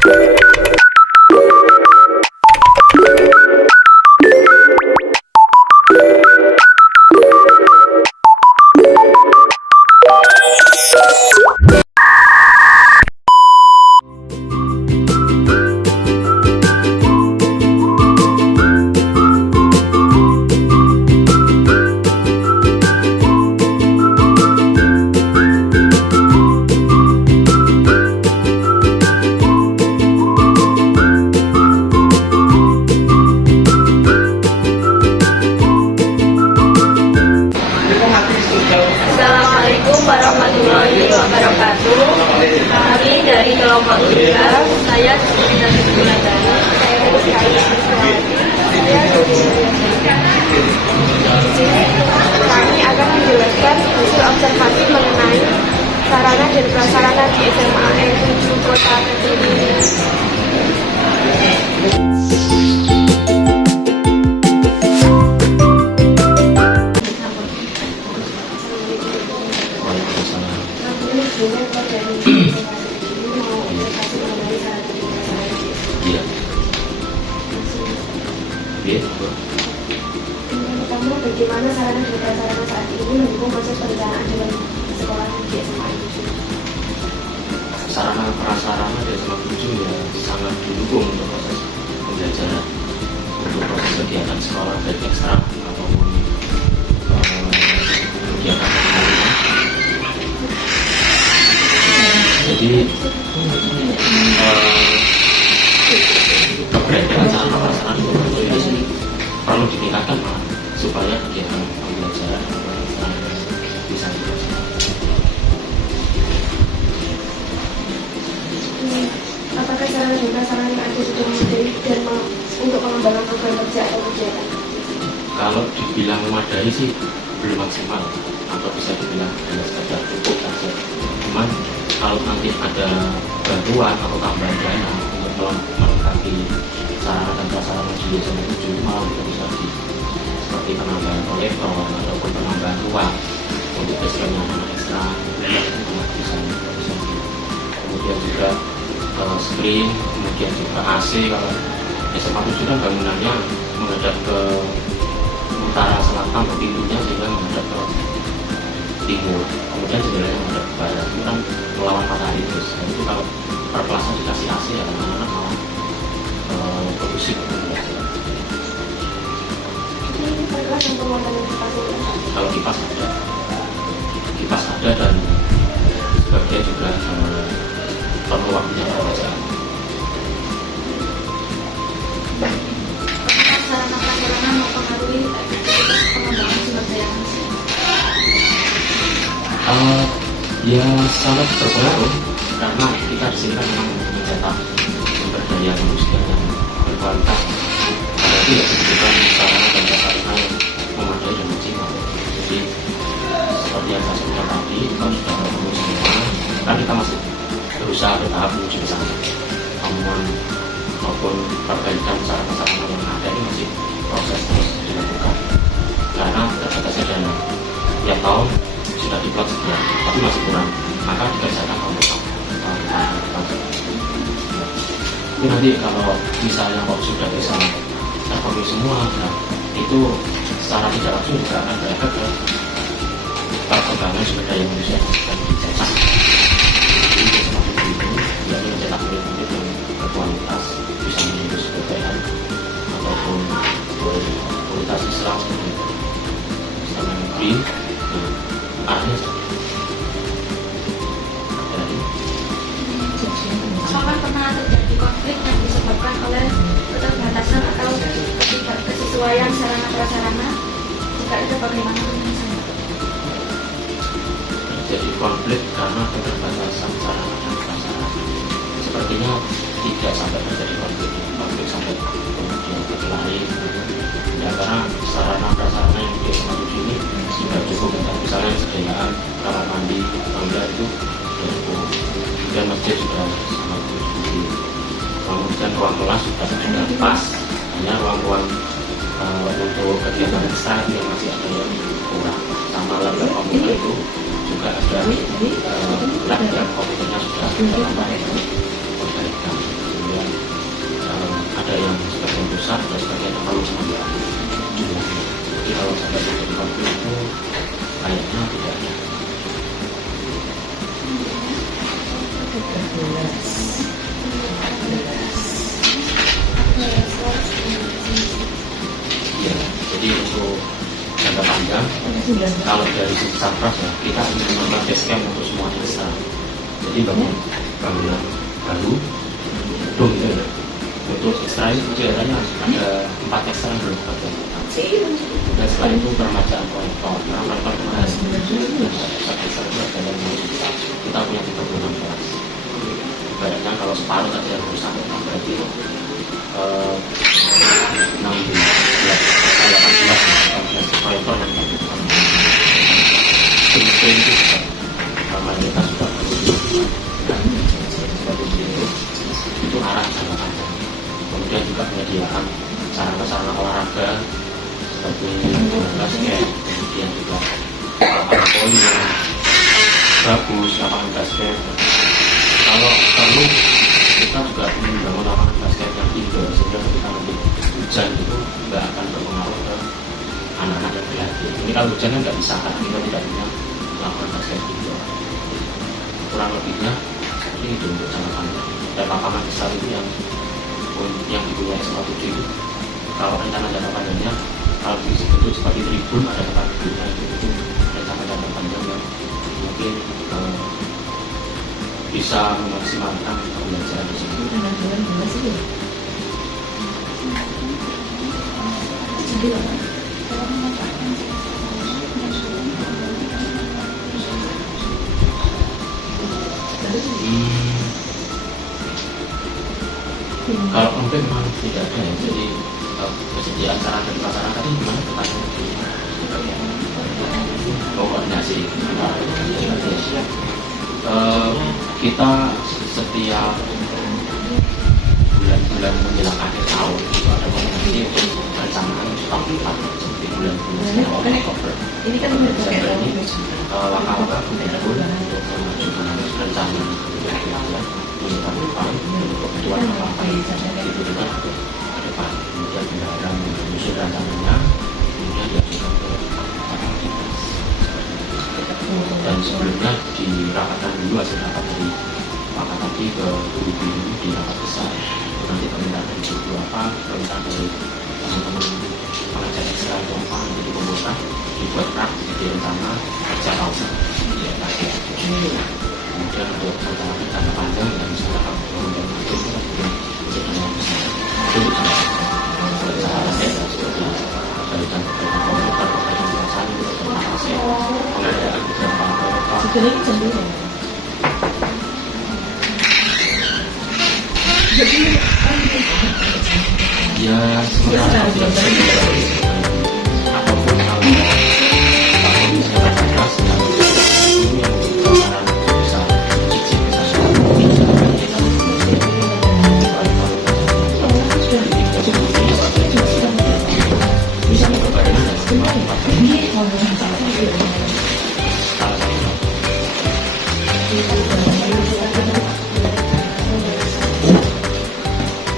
Assalamualaikum warahmatullahi wabarakatuh. Kami dari kelompok 3, saya Suminta Subuladana, saya dari Surawati, saya dari di sini kami akan menjelaskan hasil observasi mengenai sarana dan prasarana di SMA N7 Kota Kediri. Pertama, bagaimana sarana dan prasarana saat ini mendukung proses perencanaan dalam sekolah di SMA itu? Sarana prasarana di SMA 7 ya sangat didukung untuk proses pembelajaran, untuk proses kegiatan sekolah baik ekstra ataupun kegiatan lainnya. Jadi keberadaan sarana prasarana itu perlu ditingkatkan supaya kegiatan pembelajaran bisa dilaksanakan. Apakah sarana dan prasarana yang ada sudah memadai dan untuk pengembangan program kerja atau kegiatan? Kalau dibilang memadai sih belum maksimal, atau bisa dibilang hanya sekedar cukup saja. Cuman kalau nanti ada bantuan atau tambahan dana untuk melengkapi sarana dan prasarana di SMA 7 malah bisa seperti penambahan kolektor ataupun penambahan ruang untuk ekstra ekstra bisa. Kemudian juga screen, kemudian juga AC. Kalau SMA 7 kan bangunannya menghadap ke utara selatan, pintunya sehingga menghadap ke timur, kemudian jendelanya menghadap ke barat. Itu kan melawan matahari terus. Itu kalau per kelasnya dikasih AC ya anak-anak malah berusik. Kalau kipas ada dan sebagian juga perlu waktunya pembelajaran. Apakah sarana prasarana mempengaruhi efektivitas pengembangan sumber daya manusia? Ya sangat berpengaruh karena kita di sini kan memang mencetak sumber daya manusia yang berkualitas. Karena itu ya kebutuhan sarana dan prasarana yang memadai dan maksimal. Jadi seperti yang saya sebutkan tadi, kalau sudah bertemu semua, kan kita masih berusaha bertahap menuju ke sana. Namun maupun perbaikan sarana-sarana yang ada ini masih proses terus dilakukan. Karena terbatasnya dana. Tiap tahun sudah diplot sekian, tapi masih kurang. Maka dikerjakan tahun depan. Tapi nanti kalau misalnya kok sudah bisa terpenuhi semua, nah, itu secara tidak langsung juga akan berefek ke perkembangan sumber daya manusia yang akan dicetak. Jadi semakin begitu, ya mencetak murid-murid yang berkualitas, bisa mengurus PPN ataupun kualitas Islam seperti Islam yang negeri. Artinya Apakah pernah terjadi konflik yang disebabkan oleh keterbatasan atau ketidaksesuaian sarana prasarana? Jika itu bagaimana penyelesaiannya? terjadi konflik karena keterbatasan sarana dan prasarana. Sepertinya tidak sampai terjadi konflik sampai kemudian berkelahi. Ya karena sarana prasarana yang di SMA 7 ini sudah cukup, misalnya sediaan kamar mandi, tangga itu sudah cukup. Kemudian masjid juga sangat cukup. Kemudian ruang kelas sudah pas. Hanya ruang-ruang untuk kegiatan ekstra yang masih ada yang kurang. Sama lab komputer itu juga ada lab komputernya sudah perbaikan. Kalau dari sisi Satgas ya, kita ingin melakukan basecamp untuk semua desa. Jadi bangunan baru, gedung gitu ya. Untuk ekstra itu kelihatannya ada 4 ekstra yang belum kita buat. Dan setelah itu permajaan proyektor kemarin satu ekstra itu ada yang kita punya 36 kelas. Ibaratnya kalau separuh tadi yang rusak berarti 16, 18 proyektor yang kita buat. Sebetulnya itu mayoritas sudah dan seperti itu arah jangka panjang. Kemudian juga menyediakan sarana-sarana olahraga seperti basket, kemudian juga lapangan voli yang bagus, lapangan basket. Kalau perlu kita juga ingin membangun lapangan basket yang indoor sehingga ketika nanti hujan itu nggak akan berpengaruh ke anak-anak yang berlatih. Ini kalau hujan kan nggak bisa karena kita tidak punya lapangan basket indoor. Kurang lebihnya seperti itu untuk jangka panjang. Dan lapangan besar itu yang dipunyai SMA 7 itu kalau rencana jangka panjangnya kalau disebut seperti tribun ada tempat duduknya itu rencana jangka panjang yang mungkin bisa memaksimalkan pembelajaran di situ. Kalau mungkin memang tidak ada ya, jadi kesediaan sarana dari pasaran tadi gimana pertanyaan? Koordinasi kita setiap bulan-bulan menjelang akhir tahun itu ada koordinasi untuk perencanaan stok 4 seperti bulan-bulan Oktober. Ini kan Desember ini waka-waka kumpul untuk memajukan rencana menyiapkan depan untuk kebutuhan apa-apa itu juga untuk ke depan. Kemudian bendahara menyusun rencananya, kemudian diajukan ke Pak Dinas. Dan sebelumnya dirapatkan dulu hasil rapat dari Pak tadi ke guru-guru di rapat besar. Itu nanti permintaan dari guru apa, permintaan dari teman-teman pengajar ekstra itu apa, nanti dikumpulkan, dibuat rak, jadi rencana kerja tahun. Ya, kemudian untuk rencana jangka panjang ya misalnya kalau kemudian itu jadi yang besar itu juga rencana saya seperti berkaitan dengan komputer, berkaitan dengan sani, berkaitan pengadaan beberapa proyek. Ya sementara apapun kalau bisa terbatas dan ini yang sekarang bisa cicip bisa berbarengan dan semua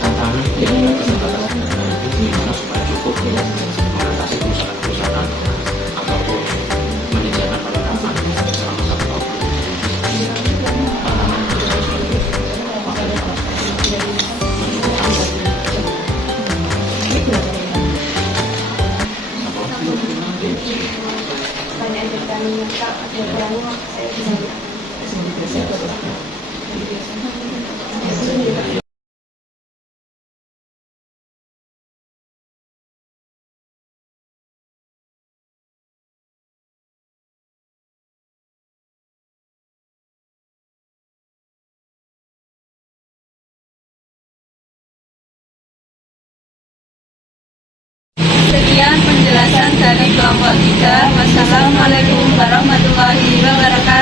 tantangan yang keterbatasan dana itu gimana supaya cukup mengatasi kerusakan-kerusakan ataupun menyediakan perlengkapan selama 1 tahun. Tantangan itu sebagai wakil kepala sekolah mencukupkan pertanyaan dari kami Kak, ada kurangnya saya bisa Sekian penjelasan dari kelompok 3. Wassalamualaikum warahmatullahi wabarakatuh.